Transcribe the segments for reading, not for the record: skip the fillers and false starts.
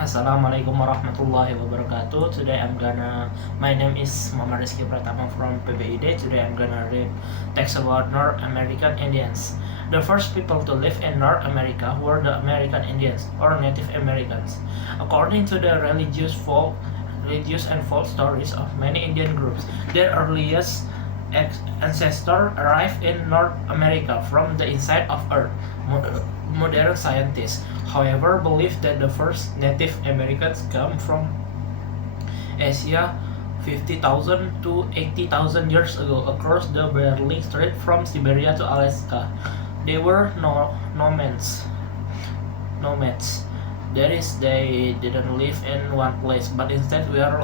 Assalamualaikum warahmatullahi wabarakatuh. My name is Muhammad Rizky Pratama from PBID. Today I'm gonna read text about North American Indians. The first people to live in North America were the American Indians or Native Americans. According to the religious and folk stories of many Indian groups, their earliest ancestors arrived in North America from the inside of Earth. Modern scientists, however, believe that the first Native Americans come from Asia 50,000 to 80,000 years ago across the Bering Strait from Siberia to Alaska. They were nomads. Nomads. That is, they didn't live in one place, but instead were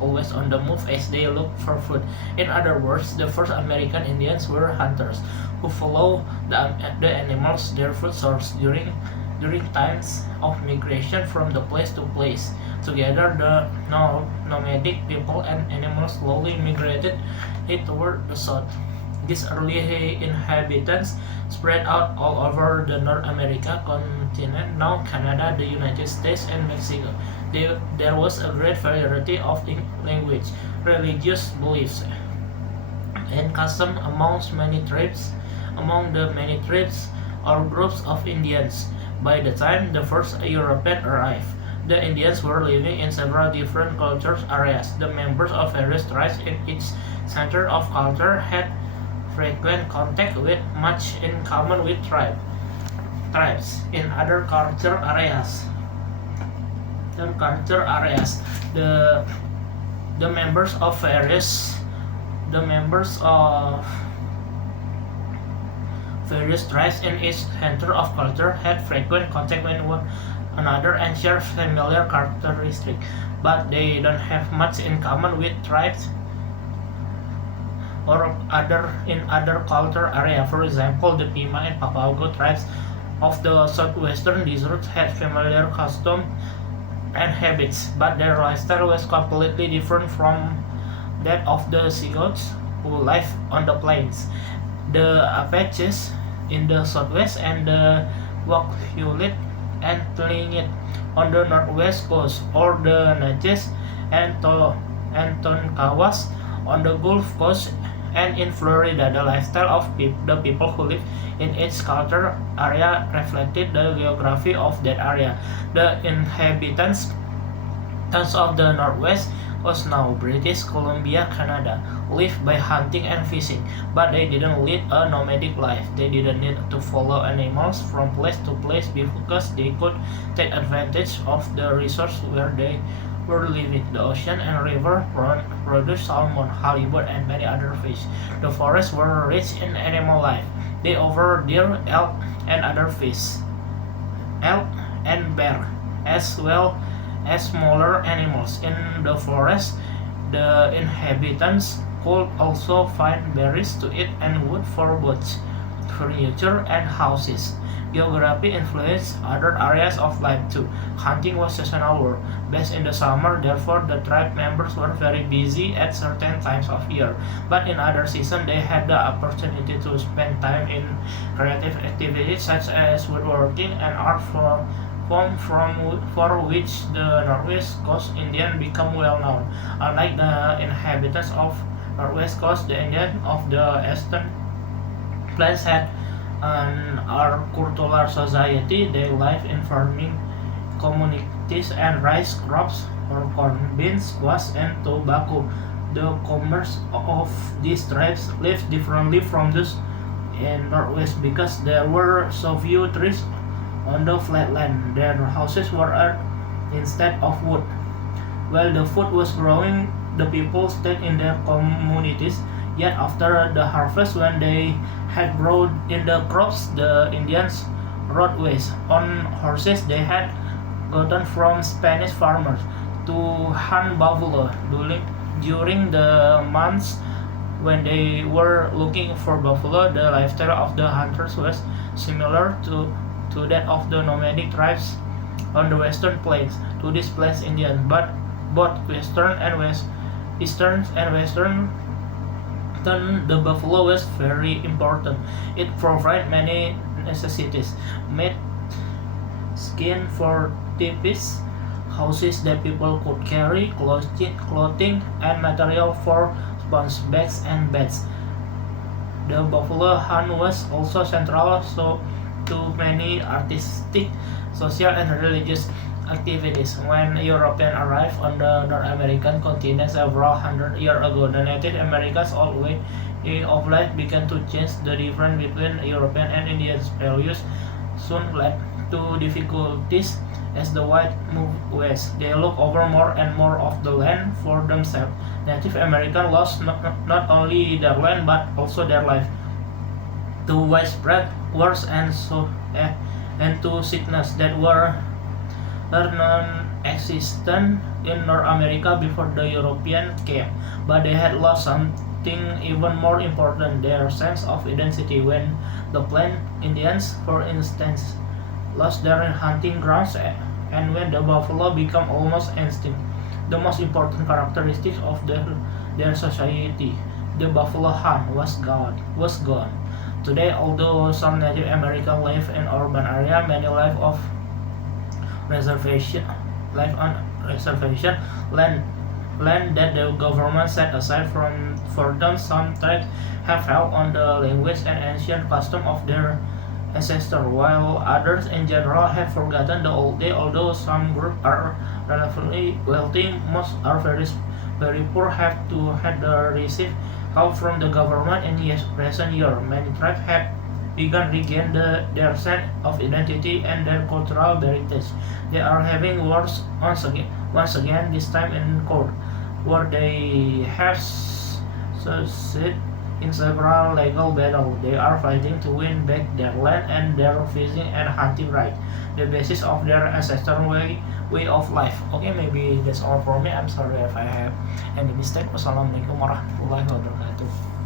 always on the move as they looked for food. In other words, the first American Indians were hunters who follow the animals their food source during times of migration from the place to place. Together, the nomadic people and animals slowly migrated toward the south. These early inhabitants spread out all over the North America continent, now Canada, the United States, and Mexico. There was a great variety of language, religious beliefs, and custom among the many tribes or groups of Indians. By the time the first European arrived, the Indians were living in several different cultural areas. The members of various tribes in each center of culture had frequent contact with much in common with tribes in other cultural areas. The the members of various tribes in each center of culture had frequent contact with one another and share familiar characteristics, but they don't have much in common with tribes or other cultural area. For example, the Pima and Papago tribes of the southwestern desert had familiar customs and habits, but their lifestyle was completely different from that of the Sioux who live on the plains. The Apaches in the southwest and the Wahkilit and Tlingit on the northwest coast, or the Natchez and Tonkawas on the Gulf Coast and in Florida. The lifestyle of the people who live in each culture area reflected the geography of that area. The inhabitants of the Northwest was now British Columbia, Canada, lived by hunting and fishing, but they didn't lead a nomadic life. They didn't need to follow animals from place to place because they could take advantage of the resource where they were living. The ocean and river produced salmon, halibut, and many other fish. The forests were rich in animal life. They offered deer, elk, and other fish, elk and bear, as well as smaller animals. In the forest, the inhabitants could also find berries to eat and wood for boats, furniture, and houses. Geography influenced other areas of life too. Hunting was seasonal work, best in the summer, therefore the tribe members were very busy at certain times of year. But in other seasons they had the opportunity to spend time in creative activities such as woodworking and art form for which the Northwest Coast Indian become well known. Unlike the inhabitants of Northwest Coast, the Indian of the Eastern Plains had an agricultural society. They live in farming communities and rice crops or corn, beans, squash, and tobacco. The commerce of these tribes lived differently from those in Northwest because there were so few trees on the flatland. Their houses were earth instead of wood. While the food was growing, the people stayed in their communities. Yet after the harvest, when they had grown in the crops, the Indians rode west on horses they had gotten from Spanish farmers to hunt buffalo. During the months when they were looking for buffalo, the lifestyle of the hunters was similar to that of the nomadic tribes on the western plains, to displaced Indians, but both eastern and western the buffalo was very important. It provided many necessities, meat, skin for teepees, houses that people could carry, clothing, and material for sponge bags and beds. The buffalo hunt was also central to many artistic, social, and religious activities. When Europeans arrived on the North American continent several hundred years ago, the Native Americans' old way of life began to change. The difference between European and Indian values soon led to difficulties as the whites moved west. They looked over more and more of the land for themselves. Native Americans lost not only their land but also their life to widespread wars and to sickness that were non-existent in North America before the European came. But they had lost something even more important: their sense of identity. When the Plain Indians, for instance, lost their hunting grounds, and when the buffalo became almost extinct, the most important characteristic of their society, the buffalo hunt, was gone. Today, although some Native Americans live in urban areas, many live on reservation land that the government set aside for them. Some tribes have held on the language and ancient custom of their ancestors, while others in general have forgotten the old day. Although some groups are relatively wealthy, most are very poor, had received help from the government in recent years. Many tribes have begun regain their sense of identity and their cultural heritage. They are having wars once again, this time in court, where they have succeeded in several legal battles. They are fighting to win back their land and their fishing and hunting rights, the basis of their ancestral way of life. Okay, maybe that's all for me. I'm sorry if I have any mistake. Wassalamualaikum warahmatullahi wabarakatuh.